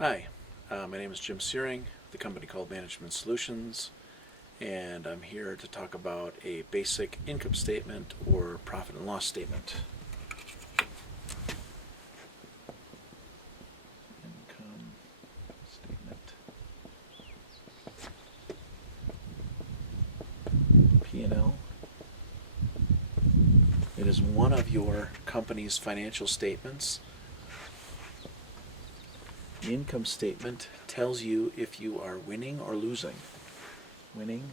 Hi, my name is Jim Searing, the company called Management Solutions, and I'm here to talk about a basic income statement or profit and loss statement. Income statement. P&L. It is one of your company's financial statements. The income statement tells you if you are winning or losing. Winning,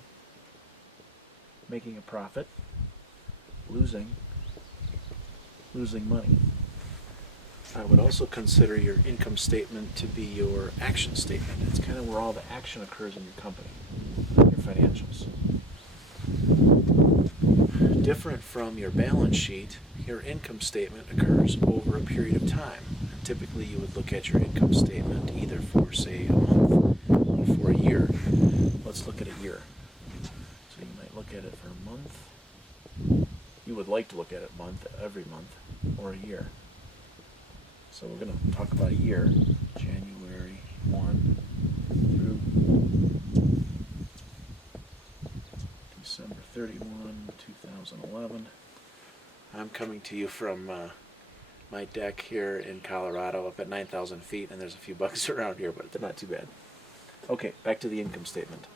making a profit. Losing money. I would also consider your income statement to be your action statement. It's kind of where all the action occurs in your company, your financials. Different from your balance sheet, your income statement occurs over a period of time. And typically you would look at your income statement either for, say, a month or for a year. Let's look at a year. So you might look at it for a month. You would like to look at it every month, or a year. So we're going to talk about a year, January 1 through December 31, 2011. I'm coming to you from my deck here in Colorado up at 9,000 feet, and there's a few bugs around here, but they're not too bad. Okay, back to the income statement.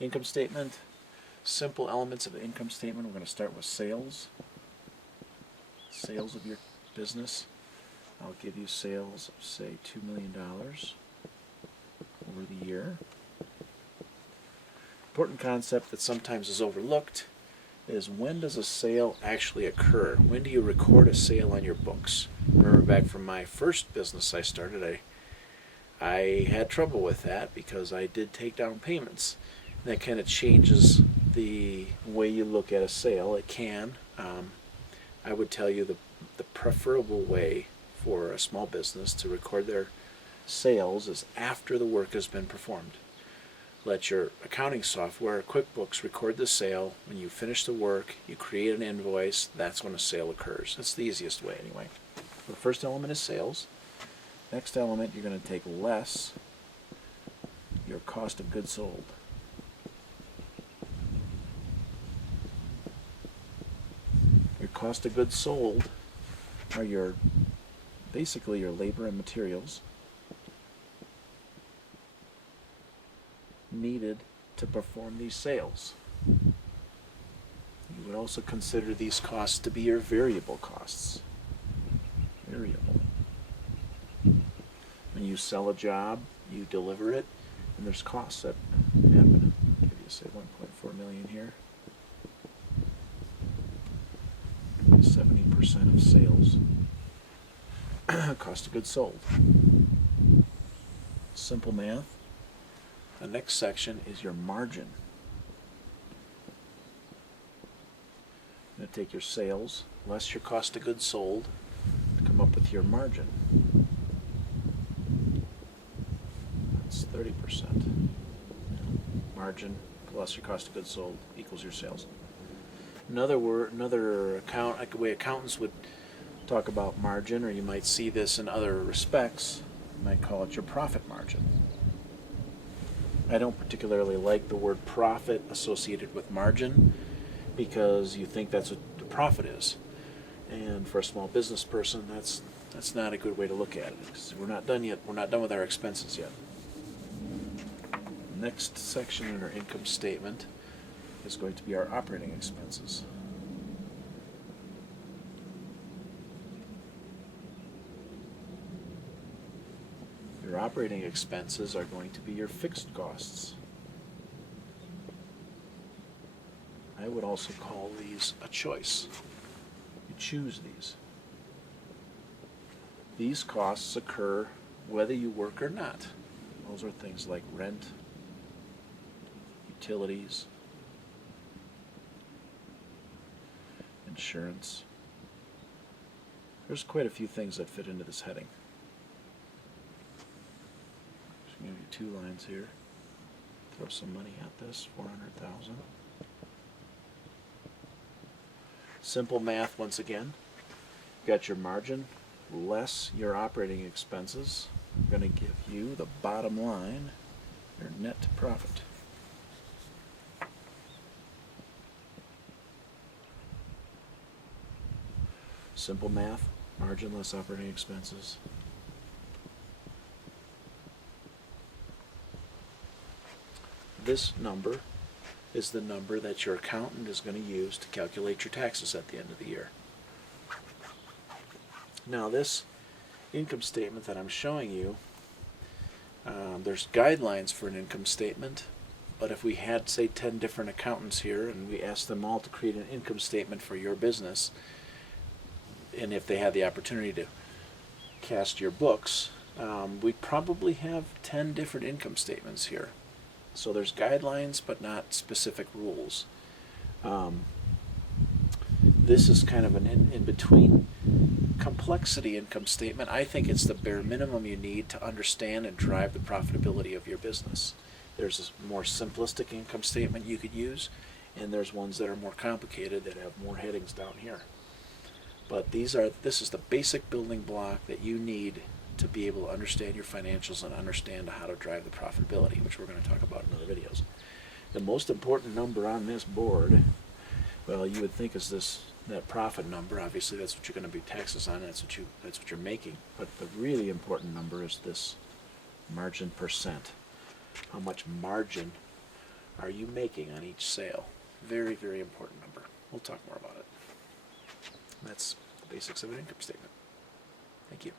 Income statement, simple elements of the income statement. We're going to start with sales. Sales of your business. I'll give you sales of, say, $2 million over the year. Important concept that sometimes is overlooked is, when does a sale actually occur? When do you record a sale on your books? Remember back from my first business I started, I had trouble with that because I did take down payments. And that kind of changes the way you look at a sale. It can. I would tell you the preferable way for a small business to record their sales is after the work has been performed. Let your accounting software, QuickBooks, record the sale. When you finish the work, you create an invoice. That's when a sale occurs. That's the easiest way anyway. The first element is sales. Next element, you're going to take less your cost of goods sold. Your cost of goods sold are basically your labor and materials needed to perform these sales. You would also consider these costs to be your variable costs. Variable. When you sell a job, you deliver it, and there's costs that happen. I'll give you, say, 1.4 million here. 70% of sales. Cost of goods sold. Simple math. The next section is your margin. You're going to take your sales less your cost of goods sold to come up with your margin. That's 30%. Margin plus your cost of goods sold equals your sales. Another way accountants would talk about margin, or you might see this in other respects, you might call it your profit margin. I don't particularly like the word profit associated with margin because you think that's what the profit is. And for a small business person, that's not a good way to look at it, because we're not done yet. We're not done with our expenses yet. Next section in our income statement is going to be our operating expenses. Your operating expenses are going to be your fixed costs. I would also call these a choice. You choose these. These costs occur whether you work or not. Those are things like rent, utilities, insurance. There's quite a few things that fit into this heading. Just give you 2 lines here. Throw some money at this, 400,000. Simple math once again. You got your margin less your operating expenses. I'm going to give you the bottom line, your net profit. Simple math, margin less operating expenses. This number is the number that your accountant is going to use to calculate your taxes at the end of the year. Now this income statement that I'm showing you, there's guidelines for an income statement, but if we had, say, 10 different accountants here and we asked them all to create an income statement for your business, and if they had the opportunity to cast your books, we'd probably have 10 different income statements here. So there's guidelines, but not specific rules. This is kind of an in-between complexity income statement. I think it's the bare minimum you need to understand and drive the profitability of your business. There's a more simplistic income statement you could use, and there's ones that are more complicated that have more headings down here. But this is the basic building block that you need to be able to understand your financials and understand how to drive the profitability, which we're going to talk about in other videos. The most important number on this board, well, you would think is this net profit number. Obviously, that's what you're going to be taxes on. That's what you're making. But the really important number is this margin percent. How much margin are you making on each sale? Very, very important number. We'll talk more about it. That's the basics of an income statement. Thank you.